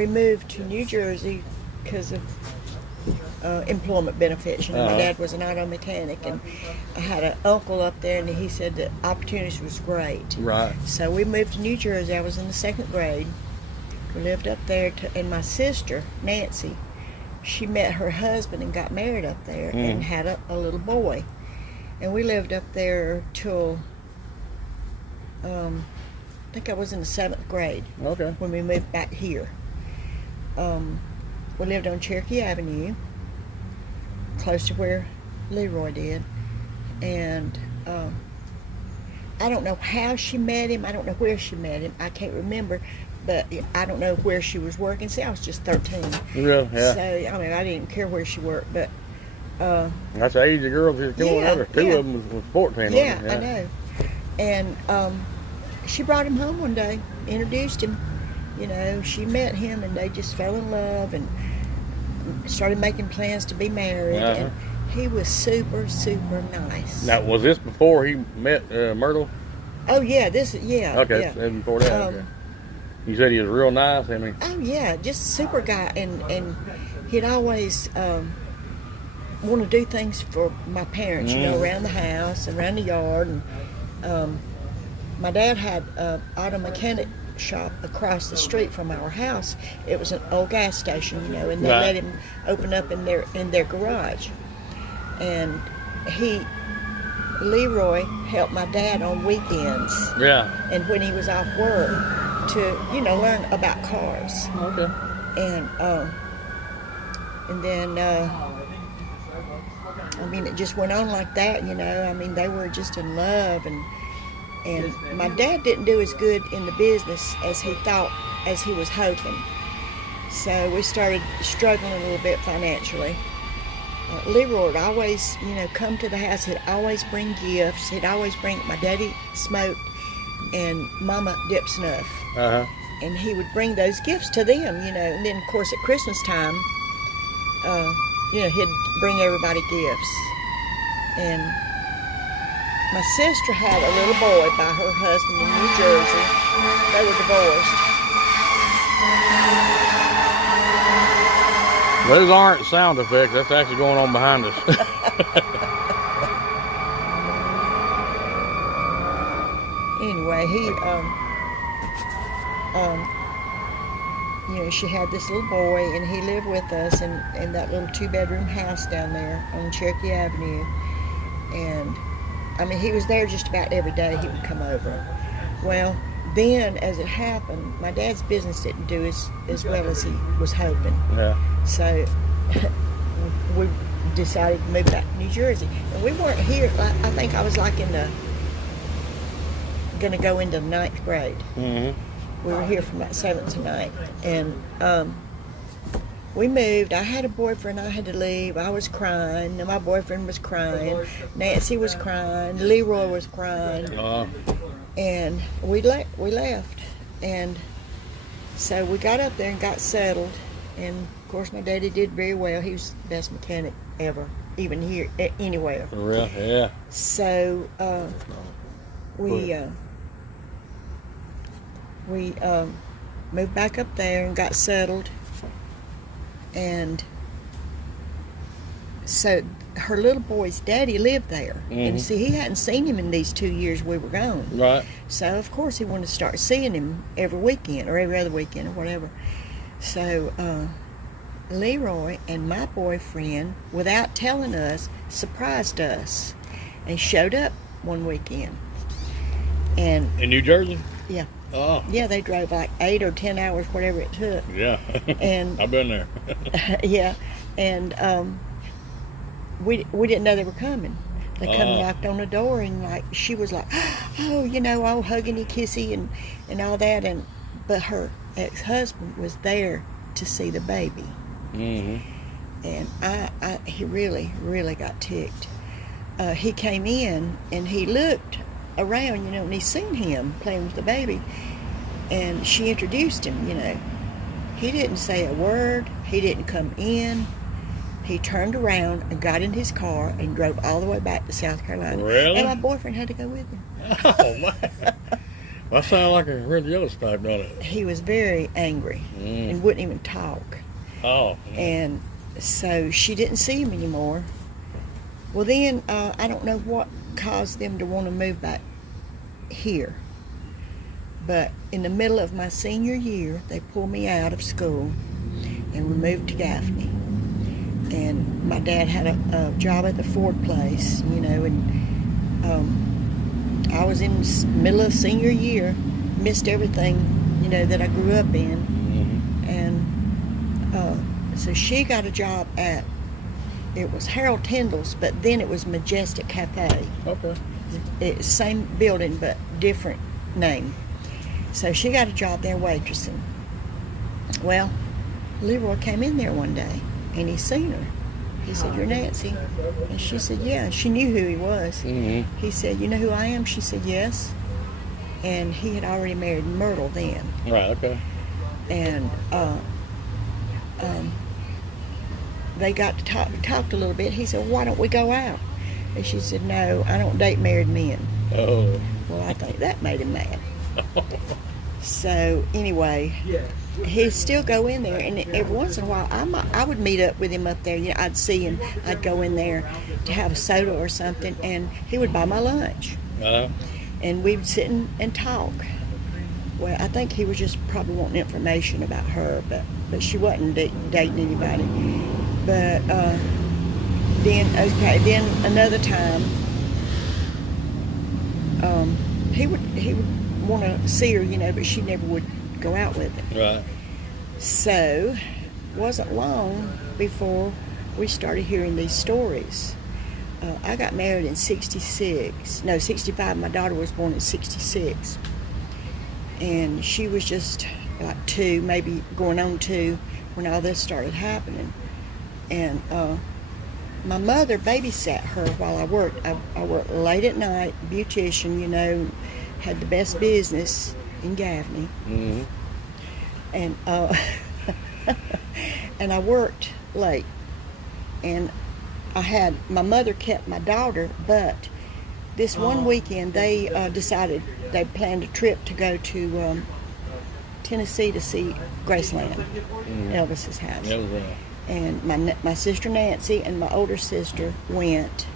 we moved to New Jersey because of employment benefits. You know, my dad was an auto mechanic, and I had an uncle up there, and he said the opportunities was great. Right. So we moved to New Jersey. I was in the 2nd grade. We lived up there, and my sister, Nancy, she met her husband and got married up there and had a little boy. And we lived up there till, I think I was in the 7th grade. Okay. When we moved back here. We lived on Cherokee Avenue, close to where Leroy did. And I don't know how she met him. I don't know where she met him. I can't remember. But I don't know where she was working. See, I was just 13. Yeah. So, I mean, I didn't care where she worked. But that's the age of girls that's going over. Two of them was 14. Yeah, I know. And she brought him home one day, introduced him. You know, she met him, and they just fell in love and started making plans to be married. And he was super, super nice. Now, was this before he met Myrtle? Oh, yeah. Okay, yeah. Before that. Okay. You said he was real nice. I mean. Oh yeah, just super guy, and he'd always want to do things for my parents, you know, around the house, around the yard. And my dad had an auto mechanic shop across the street from our house. It was an old gas station, you know, and they let him open up in their garage. And Leroy helped my dad on weekends. Yeah. And when he was off work, to, you know, learn about cars. Okay. And then I mean, it just went on like that, you know. I mean, they were just in love, and my dad didn't do as good in the business as he thought, as he was hoping. So we started struggling a little bit financially. Leroy would always, you know, come to the house. He'd always bring gifts. He'd always bring, my daddy smoked and Mama dipped snuff. And he would bring those gifts to them, you know. And then, of course, at Christmas time, you know, he'd bring everybody gifts. And my sister had a little boy by her husband in New Jersey. They were divorced. Those aren't sound effects. That's actually going on behind us. Anyway, you know, she had this little boy, and he lived with us in that little 2-bedroom house down there on Cherokee Avenue. And I mean, he was there just about every day. He would come over. Well, then, as it happened, my dad's business didn't do as well as he was hoping. Yeah. So we decided to move back to New Jersey. And we weren't here, I think I was like going to go into 9th grade. We were here from about 7th to 9th. And we moved. I had a boyfriend. I had to leave. I was crying. And my boyfriend was crying. Nancy was crying. Leroy was crying. And we left. And so we got up there and got settled. And, of course, my daddy did very well. He was the best mechanic ever, even here, anywhere. For real? Yeah. So we moved back up there and got settled. And so her little boy's daddy lived there. And see, he hadn't seen him in these 2 years we were gone. Right. So, of course, he wanted to start seeing him every weekend or every other weekend or whatever. So Leroy and my boyfriend, without telling us, surprised us and showed up one weekend. And in New Jersey? Yeah. Oh. Yeah, they drove like 8 or 10 hours, whatever it took. Yeah. And I've been there. Yeah. And we didn't know they were coming. They come and knocked on the door, and like she was like, oh, you know, all hugging kissy and all that, but her ex-husband was there to see the baby. And he really, really got ticked. He came in and he looked around, you know, and he seen him playing with the baby, and she introduced him, you know. He didn't say a word. He didn't come in. He turned around and got in his car and drove all the way back to South Carolina. Really? And my boyfriend had to go with him. Oh, man. That sounds like a real jealous type, doesn't it? He was very angry and wouldn't even talk. Oh. And so she didn't see him anymore. Well, then I don't know what caused them to want to move back here. But in the middle of my senior year, they pulled me out of school and we moved to Gaffney. And my dad had a job at the Ford place, you know, and I was in the middle of senior year, missed everything, you know, that I grew up in. And so she got a job at, it was Harold Tyndall's, but then it was Majestic Cafe. Okay. It's same building, but different name. So she got a job there waitressing. Well, Leroy came in there one day, and he seen her. He said, "You're Nancy?" And she said, "Yeah." And she knew who he was. He said, "You know who I am?" She said, "Yes." And he had already married Myrtle then. Right, okay. And they got to talked a little bit. He said, "Why don't we go out?" And she said, "No, I don't date married men." Oh. Well, I think that made him mad. So anyway, he'd still go in there, and every once in a while, I would meet up with him up there. You know, I'd see him. I'd go in there to have a soda or something, and he would buy my lunch. And we'd sit and talk. Well, I think he was just probably wanting information about her, but she wasn't dating anybody. But then another time, he would want to see her, you know, but she never would go out with him. Right. So, wasn't long before we started hearing these stories. I got married in 65. My daughter was born in 66. And she was just like 2, maybe going on 2, when all this started happening. And my mother babysat her while I worked. I worked late at night, beautician, you know, had the best business in Gaffney. And and I worked late. And my mother kept my daughter, but this one weekend they decided they planned a trip to go to Tennessee to see Graceland, Elvis's house. And my sister Nancy and my older sister went,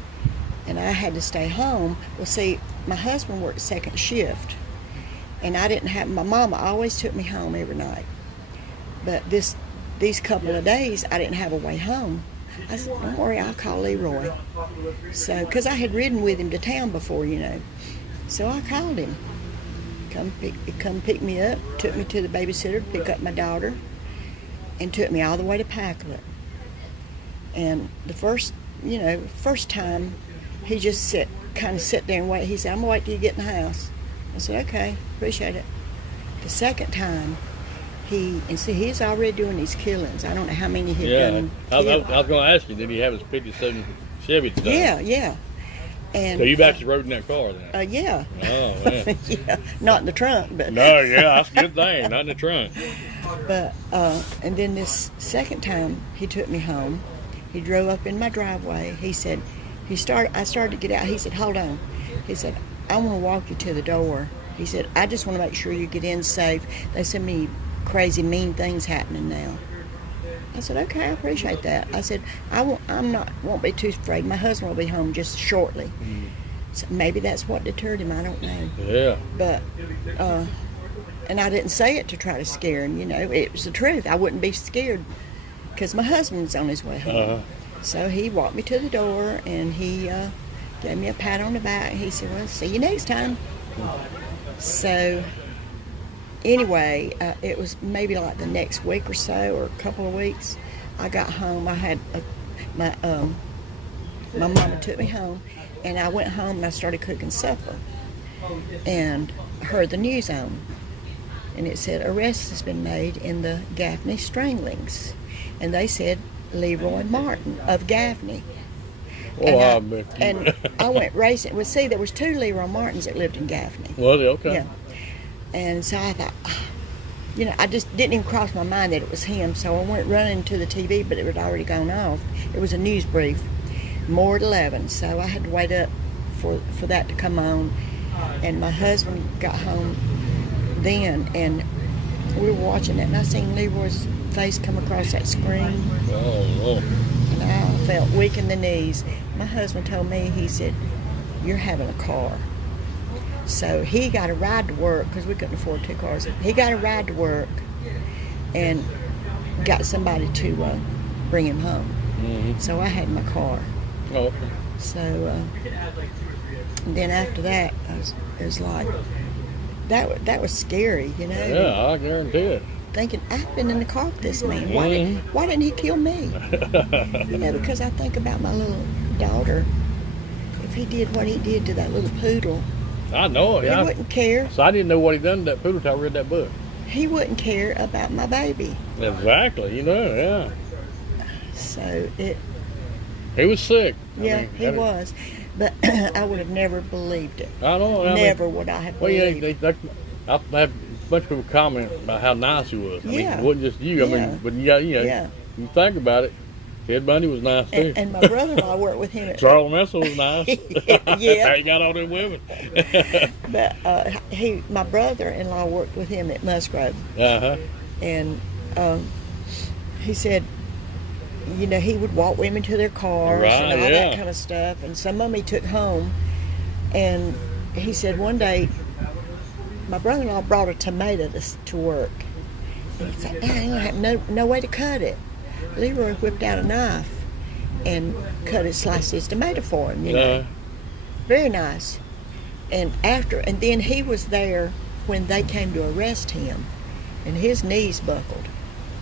and I had to stay home. Well, see, my husband worked second shift, and I didn't have, my mama always took me home every night. But these couple of days, I didn't have a way home. I said, "Don't worry, I'll call Leroy." So, because I had ridden with him to town before, you know. So I called him. Come pick me up, took me to the babysitter to pick up my daughter, and took me all the way to Packlet. And the first time, he just kind of sit there and wait. He said, "I'm gonna wait till you get in the house." I said, "Okay, appreciate it." The second time, he's already doing these killings. I don't know how many he'd done. I was going to ask you, did he have his 57 Chevy today? Yeah. And so you've actually rode in that car then? Yeah. Oh, man. Yeah, not in the trunk, but. No, yeah, that's a good thing, not in the trunk. But, and then this second time he took me home, he drove up in my driveway. He said, I started to get out. He said, "Hold on." He said, "I want to walk you to the door." He said, "I just want to make sure you get in safe. There's so many crazy, mean things happening now." I said, "Okay, I appreciate that." I said, won't be too afraid. My husband will be home just shortly. So maybe that's what deterred him. I don't know. Yeah. But, and I didn't say it to try to scare him, you know. It was the truth. I wouldn't be scared because my husband's on his way home. So he walked me to the door, and he gave me a pat on the back. He said, "Well, see you next time." So anyway, it was maybe like the next week or so, or a couple of weeks. I got home. I had my mama took me home, and I went home and I started cooking supper, and heard the news on, and it said arrest has been made in the Gaffney Stranglings, and they said Leroy Martin of Gaffney. And I went racing. Well, see, there was 2 Leroy Martins that lived in Gaffney. Was it? Okay. Yeah. And so I thought, you know, I just didn't even cross my mind that it was him. So I went running to the TV, but it had already gone off. It was a news brief, more at 11. So I had to wait up for that to come on. And my husband got home then, and we were watching it, and I seen Leroy's face come across that screen, Oh, Lord. and I felt weak in the knees. My husband told me, he said, "You're having a car." So he got a ride to work, because we couldn't afford 2 cars. He got a ride to work and got somebody to bring him home. Mm-hmm. So I had my car. Oh, So and then after that, it was like, that was scary, you know. yeah, I guarantee it. Thinking, I've been in the car with this man. Mhm. Why didn't he kill me? You know, because I think about my little daughter. If he did what he did to that little poodle, I know it. he Yeah. wouldn't care. So I didn't know what he done to that poodle till I read that book. He wouldn't care about my baby. Exactly, you know, yeah. So He was sick. yeah, I mean, he was. But I would have never believed it. I know. Never would I have Well, yeah, believed. I've had a bunch of people comment about how nice he was. I mean, Yeah. it wasn't just you. I Yeah. mean, but you got, you know, Yeah. you think about it. Ted Bundy was nice too. And my brother-in-law worked with him at Charles Manson was nice. Yeah. He got all them women. But my brother-in-law worked with him at Musgrove, Uh-huh. and he said, you know, he would walk women to their cars Right, and all yeah. that kind of stuff. And some of them he took home, and he said one day, my brother-in-law brought a tomato to work, and he said, "Man, I don't have no way to cut it." Leroy whipped out a knife and sliced his tomato for him. You know. Very nice. And then he was there when they came to arrest him, and his knees buckled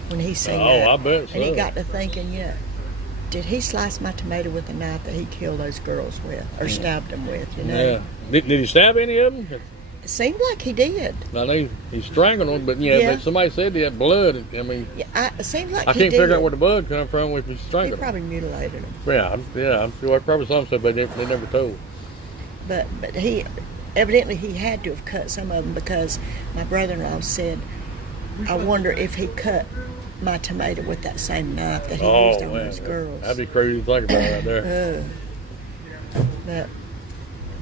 when he seen that. I bet so. And he got to thinking, yeah, did he slice my tomato with a knife that he killed those girls with, or stabbed them with? You know. Yeah. Did he stab any of them? It seemed like he did. I know he strangled them, but Yeah. but somebody said they had blood. I mean, Yeah, it seemed like I he can't did. figure out where the blood come from if he He strangled them. probably mutilated them. Yeah, I'm sure probably some said, but they never told. But he evidently he had to have cut some of them, because my brother-in-law said, I wonder if he cut my tomato with that same knife that he used on those girls. That'd be crazy to think about right there. But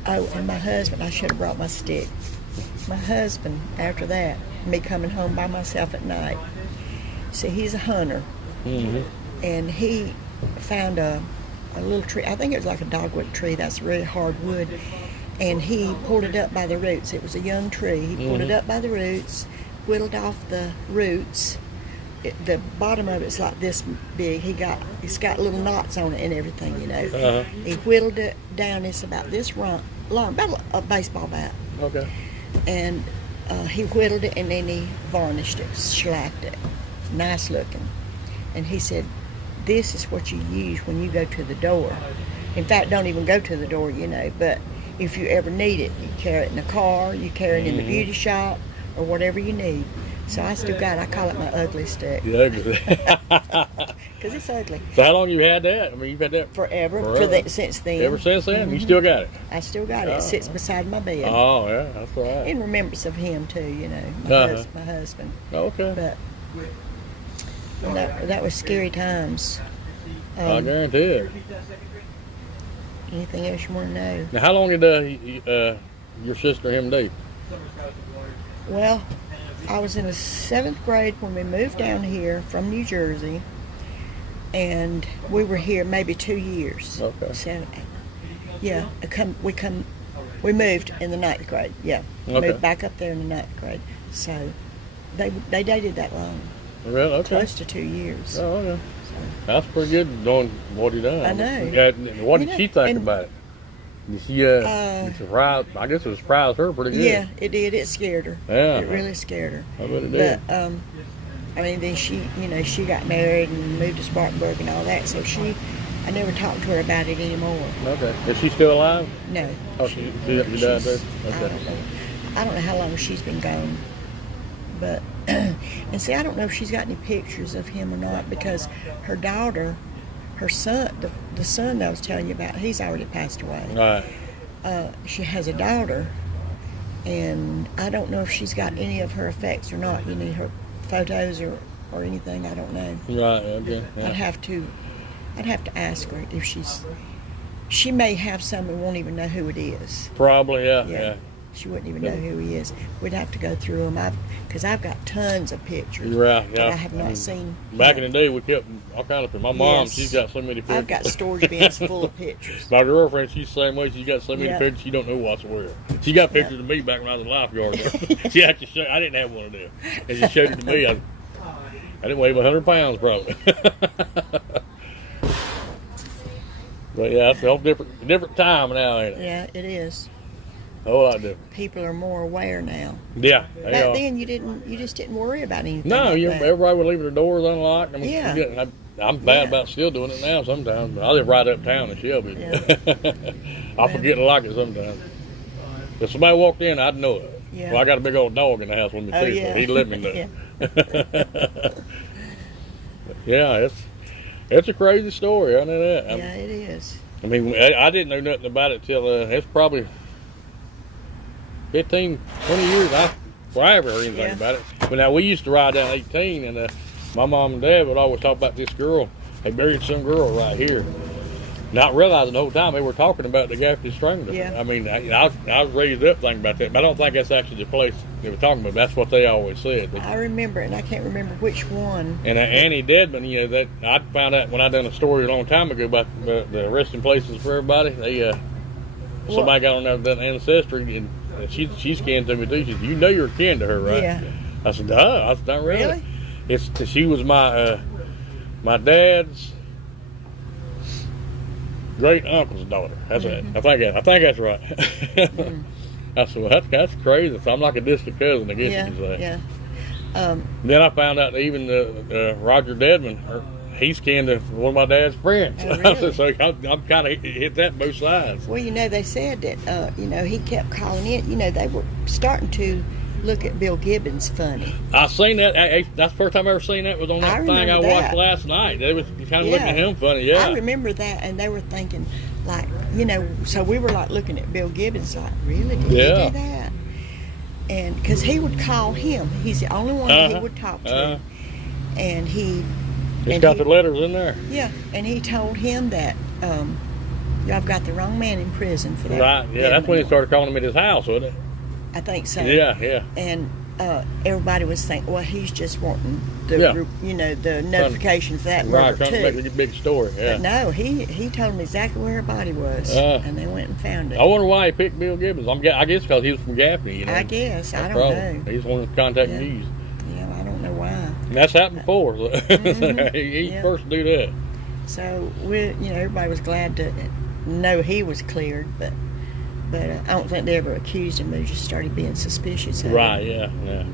and my husband, I should have brought my stick. My husband, after that, me coming home by myself at night. See, he's a hunter, Mm-hmm. and he found a little tree. I think it was like a dogwood tree. That's really hard wood. And he pulled it up by the roots. It was a young tree. He pulled it up by the roots, whittled off the roots. The bottom of it's like this big. It's got little knots on it and everything, you know. Uh-huh. He whittled it down. It's about this long, about a baseball bat. Okay. And he whittled it, and then he varnished it, shellacked it, nice looking. And he said, "This is what you use when you go to the door. In fact, don't even go to the door, you know. But if you ever need it, you carry it in the car, you carry it in the beauty shop, or whatever you need." So I still got it. I call it my ugly stick, Yeah. because it's ugly. So how long you had that? I mean, you've had that Forever. Since then. ever since then. You still got it. I still got it. It sits beside my bed. Oh yeah, that's all right. In remembrance of him too, you know, my husband. Okay. But that was scary times. I guarantee it. Anything else you want to know? Now, how long did your sister and him date? Well, I was in the 7th grade when we moved down here from New Jersey, and we were here maybe 2 years. Okay. Yeah, we moved in the 9th grade. Yeah, Okay. moved back up there in the 9th grade. So they dated that long, Well, okay. close to 2 years. Oh, okay. That's pretty good doing what he done. I know. What did You know, she think and- about it? Did she surprised? I guess it surprised her pretty good. Yeah, it did. It scared her. Yeah. It really scared her. I bet it did. But I mean, then she got married and moved to Spartanburg and all that. So I never talked to her about it anymore. Okay. Is she still alive? No. Oh, she died there? she's- Okay. I don't know how long she's been gone. But and see, I don't know if she's got any pictures of him or not, because her daughter, her son, the son that I was telling you about, he's already passed away. All right. She has a daughter, and I don't know if she's got any of her effects or not. You need her photos or anything. I don't know. Right. Okay. Yeah. I'd have to ask her if she may have some and won't even know who it is. Probably. Yeah. Yeah. Yeah. She wouldn't even know who he is. We'd have to go through them. Because I've got tons of pictures. Right, yeah. But I have not seen. Back in the day, we kept all kind of. My mom, she's got so many pictures. I've got storage bins full of pictures. My girlfriend, she's the same way. She's got so many pictures, she don't know what's where. She got pictures of me back when I was in the lifeguard. She actually showed. I didn't have one of them, and she showed it to me. I didn't weigh 100 pounds probably. But yeah, it's a whole different time now, ain't it? Yeah, it is. A whole lot different. People are more aware now. Yeah. Back then, you just didn't worry about anything. No, like that. everybody would leave their doors unlocked. I mean, Yeah. I'm bad about still doing it now sometimes, but I live right uptown in Shelby. Yeah. I forget to lock it sometimes. If somebody walked in, I'd know it. Yeah. Well, I got a big old dog in the house with me too, so he'd let me know. Yeah, it's a crazy story. I know that. Yeah, it is. I mean, I didn't know nothing about it till it's probably 15, 20 years before I ever heard anything about it. But now we used to ride down 18, and my mom and dad would always talk about this girl. They buried some girl right here. Not realizing the whole time they were talking about the Gaffney Strangler. Yeah. I mean, I was raised up thinking about that, but I don't think that's actually the place they were talking about. That's what they always said. But, I remember, and I can't remember which one. and Annie Deadman, that I found out when I done a story a long time ago about the resting places for everybody. They somebody got on there done ancestry, and she's kin to me too. She said, "You know you're kin to her, right?" Yeah. I said, "Duh." I said, "Not really." Really? She was my dad's great uncle's daughter. That's it. I think that's right. I said, "Well, that's crazy." So I'm like a distant cousin, I guess you could say. Yeah. Then I found out that even the Roger Deadman, he's kin to one of my dad's friends. Oh, really? So I'm kind of hit that both sides. Well, they said that, he kept calling in. They were starting to look at Bill Gibbons funny. I seen that. That's the first time I ever seen that was on that thing I watched last night. They was kind of looking at him funny. Yeah, I remember that, and they were thinking, like, so we were like looking at Bill Gibbons, like, really? Did he do that? And because he would call him, he's the only one that he would talk to, and he's got the letters in there. Yeah, and he told him that y'all got the wrong man in prison for that. Right. Yeah, that's when he started calling him at his house, wasn't it? I think so. Yeah. And everybody was thinking, well, he's just wanting the the notification for that murder trying to make a big story. Yeah. But no, he told them exactly where her body was, and they went and found it. I wonder why he picked Bill Gibbons. I guess because he was from Gaffney. I guess I don't know. He's one of the contact news. Yeah, I don't know why. And that's happened before. So he first to do that. So everybody was glad to know he was cleared, but I don't think they ever accused him. They just started being suspicious of him. Right, yeah.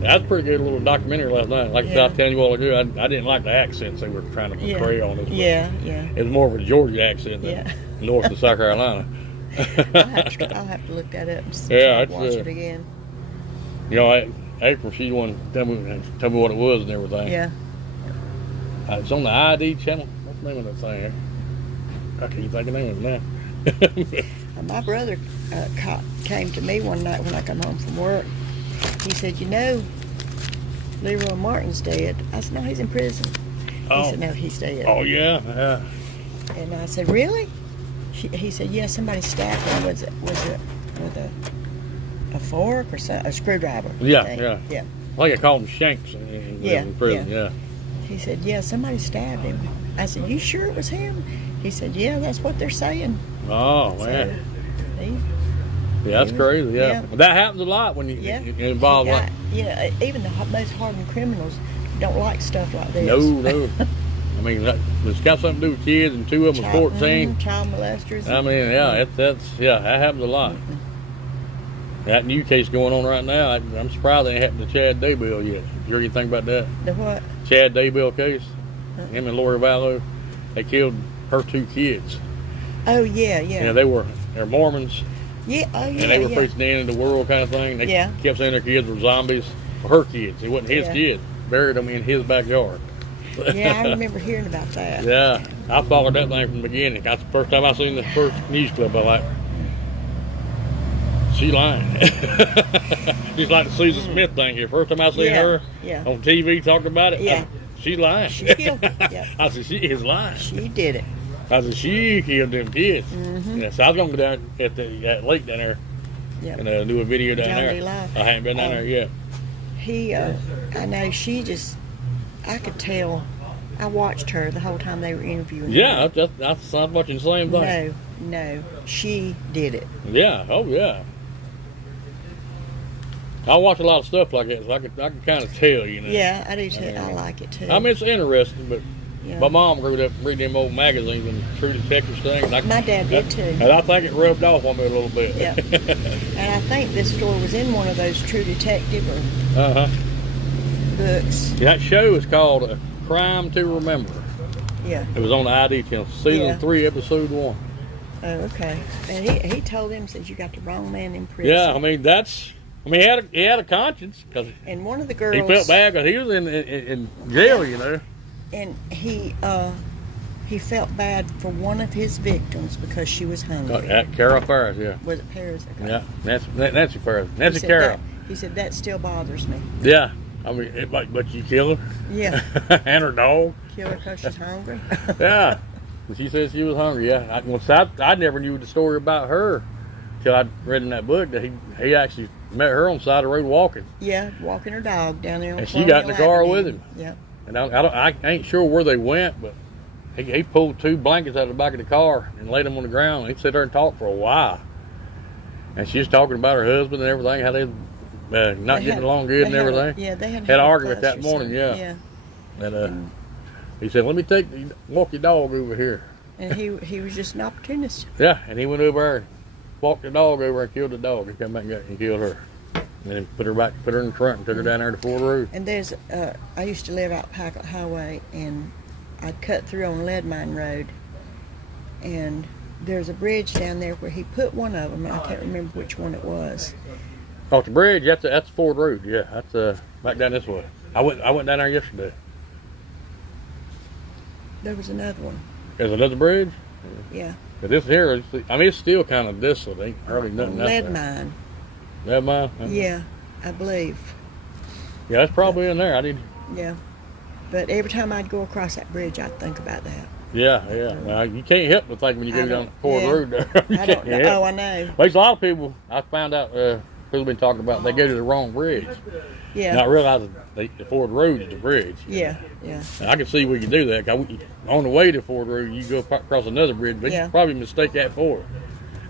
That's a pretty good little documentary last night. Like I was telling you all ago, I didn't like the accents they were trying to portray on this. Yeah. It was more of a Georgia accent than north of South Carolina. I'll have to look that up and watch it again. April, she's the one tell me what it was and everything. Yeah. It's on the ID channel. What's the name of that thing? I can't think of the name of it now. My brother came to me one night when I come home from work. He said, Leroy Martin's dead. I said, no, he's in prison. He said, no, he's dead. Oh, yeah. And I said, really? He said, yeah, somebody stabbed him. Was it with a fork or a screwdriver? Yeah. Yeah. I think I called him Shanks in prison. Yeah. He said, yeah, somebody stabbed him. I said, you sure it was him? He said, yeah, that's what they're saying. Oh, man. That's crazy, yeah. That happens a lot when you involve like... even the most hardened criminals don't like stuff like this. No. I mean, it's got something to do with kids, and two of them was 14. Child molesters. I mean, that happens a lot. That new case going on right now, I'm surprised it ain't happened to Chad Daybell yet. You heard anything about that? The what? Chad Daybell case. Him and Lori Vallow, they killed her 2 kids. Oh, yeah. They're Mormons. Yeah, and they were preaching the end of the world kind of thing. They kept saying their kids were zombies. Her kids. It wasn't his kids. Buried them in his backyard. Yeah, I remember hearing about that. Yeah, I followed that thing from the beginning. That's the first time I seen the first news clip. I like, she lying. Just like the Susan Smith thing here. First time I seen her on TV talking about it, she's lying. She's guilty. I said, she is lying. She did it. I said, she killed them kids. So I was going to go down at that lake down there Yep. and do a video down John there. D. Live. I haven't been down there yet. I know I could tell. I watched her the whole time they were interviewing Yeah, her. I was watching the same thing. No, she did it. Yeah, oh yeah. I watch a lot of stuff like that, so I can kind of tell, you know. Yeah, I do too. I like it too. I mean, it's interesting, but yeah. my mom grew up reading them old magazines and True Detective things. My dad did too. And I think it rubbed off on me a little bit. Yeah. And I think this story was in one of those True Detective or books. That show is called Crime to Remember. Yeah. It was on the ID channel, season 3, episode 1. Oh, okay. And he told them, says, you got the wrong man in prison. Yeah, I mean he had a conscience because and one of the girls, he felt bad because he was in jail, you know. And he felt bad for one of his victims because she was hungry. Carol Ferris, yeah. Was it Paris? Okay. Yeah, Nancy Ferris. Nancy Carroll. He said that still bothers me. Yeah, I mean, but you kill her. Yeah. And her dog. Kill her because she's hungry. Yeah. She said she was hungry. Yeah. I never knew the story about her till I read in that book that he actually met her on the side of the road walking. Yeah, walking her dog down there on and she got in the car with him. Yeah. And I ain't sure where they went, but he pulled 2 blankets out of the back of the car and laid them on the ground. And he sat there and talked for a while. And she was talking about her husband and everything, how they not getting along good and everything. Yeah, they had an argument that morning. Yeah. And he said, "Let me walk your dog over here." And he was just an opportunist. Yeah, and he went over there, walked the dog over and killed the dog. He came back and killed her. And then put her in the trunk and took her down there to Ford Road. And there's, I used to live out Packlet Highway, and I'd cut through on Lead Mine Road, and there's a bridge down there where he put one of them, and I can't remember which one it was. Off the bridge, that's Ford Road. Yeah, that's back down this way. I went down there yesterday. There was another one. There's another bridge. Yeah. But this here, it's still kind of desolate. Ain't hardly nothing out Lead there. Mine. Lead Mine? Yeah, I believe. Yeah, that's probably in there. I didn't. Yeah. But every time I'd go across that bridge, I'd think about that. Yeah. Well, you can't help but think when you go down Ford Road there. I don't know. Oh, I know. There's a lot of people, I found out, people been talking about, they go to the wrong bridge. Yeah. Not realizing the Ford Road is the bridge. Yeah. And I can see where you do that. On the way to Ford Road, you go across another bridge, but you probably mistake that for it.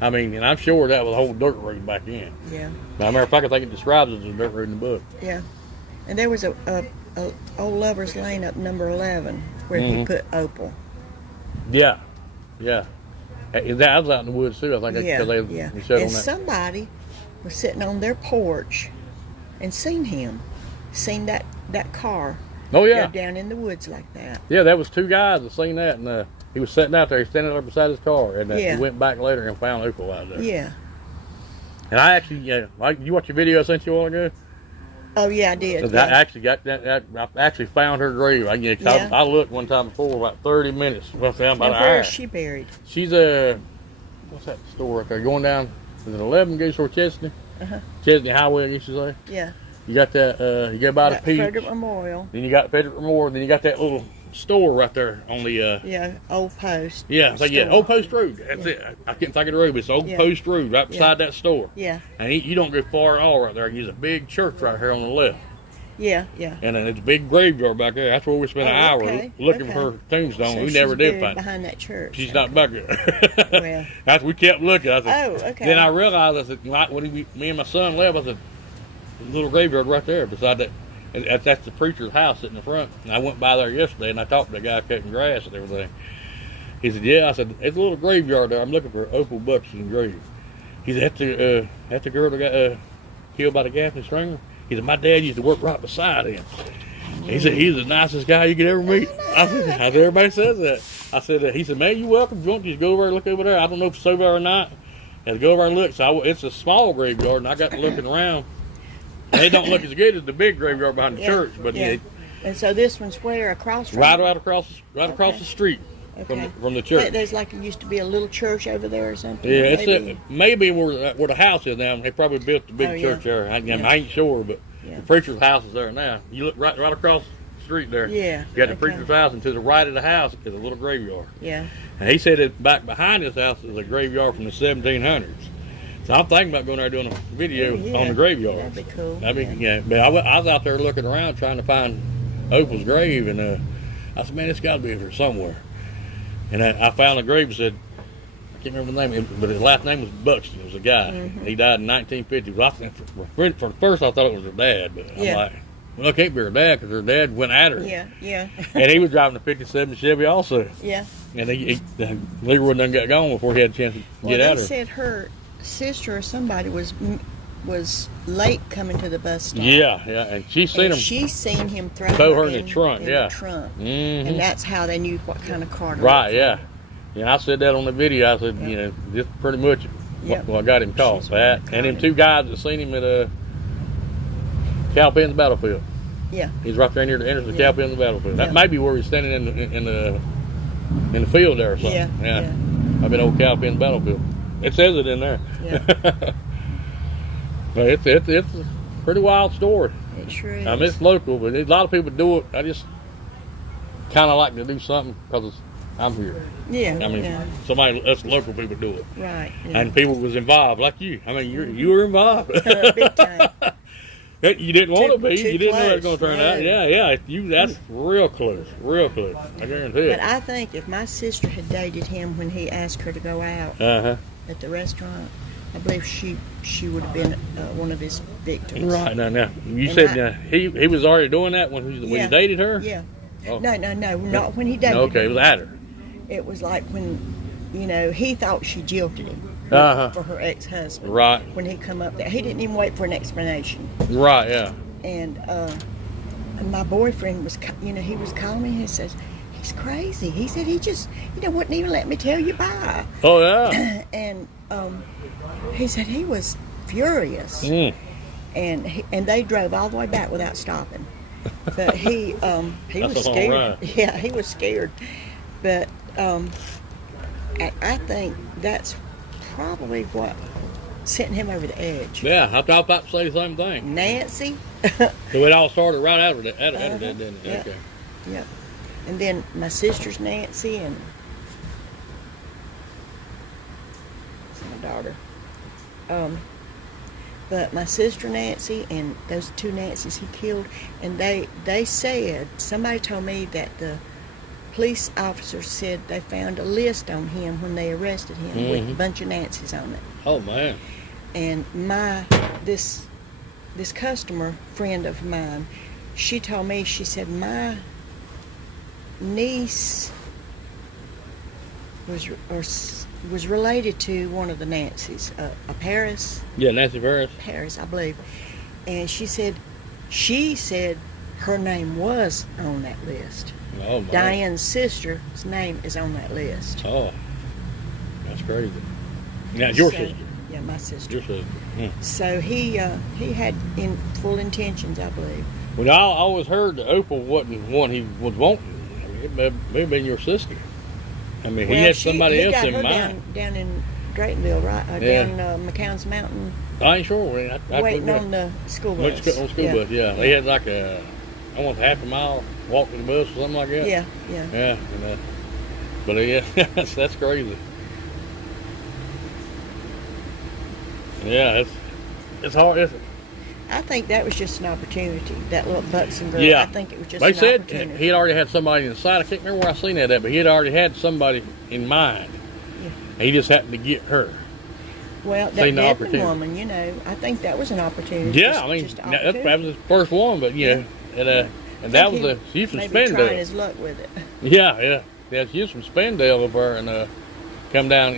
I mean, and I'm sure that was a whole dirt road back in. Yeah. Now, matter of fact, I think it describes it as a dirt road in the book. Yeah. And there was a old Lover's Lane up number 11 where he put Opal. Yeah. That was out in the woods too. I think they showed on that. Somebody was sitting on their porch and seen that car. Oh yeah. Go down in the woods like that. Yeah, there was 2 guys that seen that, and he was sitting out there, standing there beside his car, and he went back later and found Opal out there. Yeah. And I actually, like, you watch your video I sent you a while ago? Oh yeah, I did. I actually got that. I actually found her grave. I looked one time before about 30 minutes. Well, about an hour. Where is she buried? She's what's that store right there? Going down, is it 11 goes toward Chesney? Chesney Highway, I guess you say. Yeah. You got that. You got by the Peach. Frederick Memorial. Then you got Frederick Memorial. Then you got that little store right there on the. Old Post. Yeah, Old Post Road. That's it. I can't think of the road, but it's Old Post Road right beside that store. Yeah. And you don't go far at all right there. There's a big church right here on the left. Yeah. And then there's a big graveyard back there. That's where we spent an hour looking for her tombstone. So we never did find her. Behind that church. She's not back there. Well. We kept looking. I said, okay. Then I realized, I said, when me and my son left, I said, little graveyard right there beside that. That's the preacher's house sitting in the front. And I went by there yesterday and I talked to the guy cutting grass and everything. He said, yeah. I said, it's a little graveyard there. I'm looking for Opal Buxton's grave. He said, that's the girl that got killed by the Gaffney Strangler. He said, my dad used to work right beside him. He said, he's the nicest guy you could ever meet. I said, everybody says that. I said, he said, man, you're welcome. If you want to just go over and look over there. I don't know if it's over there or not. I had to go over and look. So it's a small graveyard, and I got to looking around. And it don't look as good as the big graveyard behind the church, but and so this one's where across from right across the street from the church. There's like it used to be a little church over there or something. Yeah, it's maybe where the house is now. They probably built the big church there. I ain't sure, but the preacher's house is there now. You look right across the street there. Yeah. You got the preacher's house, and to the right of the house is a little graveyard. Yeah. And he said that back behind his house is a graveyard from the 1700s. So I'm thinking about going there doing a video on the graveyard. That'd be cool. But I was out there looking around trying to find Opal's grave, and I said, man, it's got to be here somewhere. And I found the grave and said, I can't remember the name, but his last name was Buxton. It was a guy. He died in 1950. For first, I thought it was her dad, but I'm like, well, it can't be her dad because her dad went at her. Yeah. And he was driving a 57 Chevy also. Yeah. And Leroy done got gone before he had a chance to get out of her. They said her sister or somebody was late coming to the bus stop. Yeah, and she's seen him. She's seen him throw her in the trunk. The trunk. And that's how they knew what kind of car. Right. Yeah. Yeah. I said that on the video. I said, you know, just pretty much what I got him caught. That and them two guys that seen him at Cowpens Battlefield. Yeah. He's right there near the entrance of Cowpens Battlefield. That may be where he's standing in the field there or something. Yeah. I've been old Cowpens Battlefield. It says it in there. Yeah. But it's a pretty wild story. It sure is. I mean, it's local, but a lot of people do it. I just kind of like to do something because I'm here. Yeah. I mean, us local people do it. Right. Yeah. And people was involved, like you. I mean, you were involved. Big time. You didn't want to be. You didn't know it was going to turn no. out. That's real close. Real close. I guarantee it. But I think if my sister had dated him when he asked her to go out at the restaurant, I believe she would have been one of his victims. Right. Now. You said he was already doing that when he dated her? Yeah. Oh. No, not when he dated her. Okay, it was at her. It was like when, he thought she jilted him for her ex-husband. Right. When he come up there. He didn't even wait for an explanation. Right, yeah. And my boyfriend was, he was calling me and he says, he's crazy. He said he just, wouldn't even let me tell you bye. Oh, yeah. And he said he was furious. And they drove all the way back without stopping. But he was scared. Right. Yeah, he was scared. But I think that's probably what sent him over the edge. Yeah, I thought about to say the same thing. Nancy. So it all started right out of that, didn't it? Yeah. Okay. Yeah. And then my sister's Nancy and it's my daughter. But my sister Nancy and those two Nancys he killed, and they said, somebody told me that the police officers said they found a list on him when they arrested him with a bunch of Nancys on it. Oh, man. And this customer friend of mine, she told me, she said, my niece was related to one of the Nancys, a Paris. Yeah, Nancy Paris. Paris, I believe. And she said her name was on that list. Oh, my. Diane's sister's name is on that list. Oh, that's crazy. Now, your sister. Yeah, my sister. Your sister. So he had full intentions, I believe. Well, I always heard that Opal wasn't one he was wanting. I mean, it may have been your sister. I mean, he had somebody else in mind. Down in Draytonville, right? Down McCown's Mountain. I ain't sure. Waiting on the school bus. On the school bus, yeah. They had like almost half a mile walk to the bus or something like that. Yeah. Yeah, but yeah, that's crazy. Yeah, it's hard, isn't it? I think that was just an opportunity. That little Buxton girl. Yeah. I think it was just They an said opportunity. he had already had somebody inside. I can't remember where I seen that at, but he had already had somebody in mind. Yeah. He just happened to get her. Well, that Devon woman, I think that was an opportunity. Yeah, I mean, that was his first one, but and that was she's from maybe Spindale. Trying his luck with it. Yeah. She's from Spindale over and come down.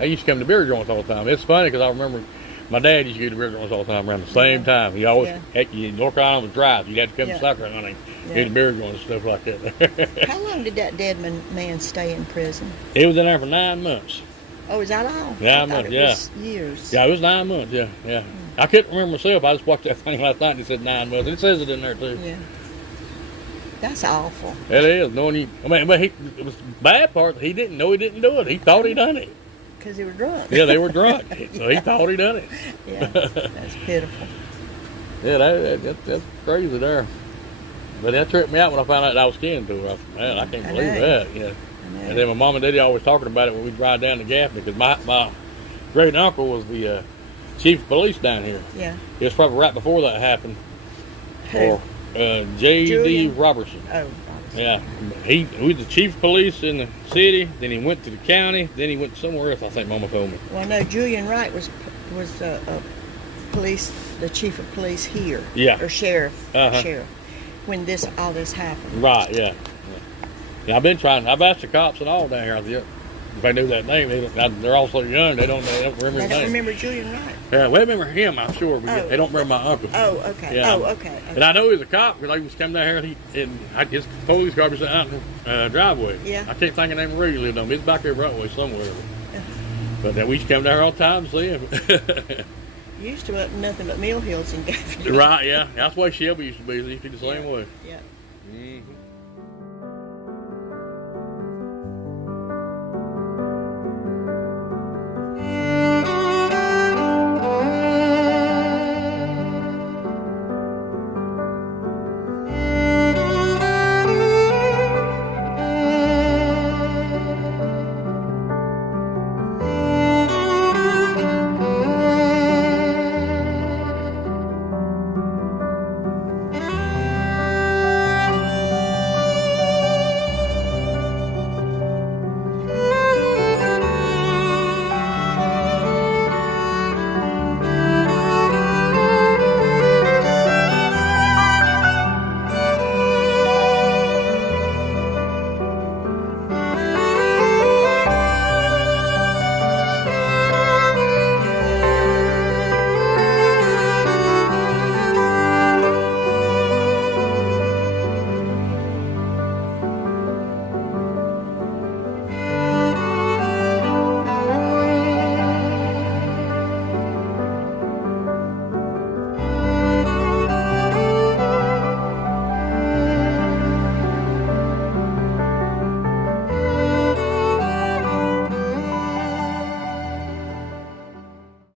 I used to come to beer joints all the time. It's funny because I remember my dad used to go to beer joints all the time around the same time. He always North Carolina was dry. You'd have to come to Sucker hunting, go to beer joints and stuff like that. How long did that dead man stay in prison? He was in there for 9 months. Oh, is that all? 9 months, It was years. Yeah, it was 9 months, yeah. I couldn't remember myself. I just watched that thing last night and it said 9 months. It says it in there, too. Yeah. That's awful. It is. But it was the bad part. He didn't know he didn't do it. He thought he done it. Because he was drunk. Yeah, they were drunk. So he thought he done it. Yeah, that's pitiful. Yeah, that's crazy there. But that tripped me out when I found out that I was kin to her. I said, man, I can't believe that. Yeah. And then my mom and daddy always talking about it when we'd ride down to Gaffney because my great uncle was the chief of police down here. Yeah. It was probably right before that happened. Who? Or J.D. Julian? Robertson. Oh, Yeah, he was the chief of police in the city. Then he went to the county. Then he went somewhere else. I think Mama told me. well, no, Julian Wright was police, the chief of police here. Yeah. Or sheriff. Uh-huh. Sheriff. When all this happened. Right. Yeah. Yeah, I've been trying. I've asked the cops and all down here if they knew that name. They're all so young. They don't remember They his don't name. remember Julian Wright. Yeah, we remember him. I'm sure. But Oh. they don't remember my uncle. Oh, okay. Yeah. Oh, okay. And I know he was a cop because I was coming down here and his police car was out in the driveway. Yeah. I can't think of the name of where he lived on. It's back there Broadway somewhere. But we used to come down here all the time to see him. Used to up nothing but Mill Hills in Gaffney. Right, yeah. That's the way Shelby used to be. They used to be the same way. Yeah. Mm-hmm.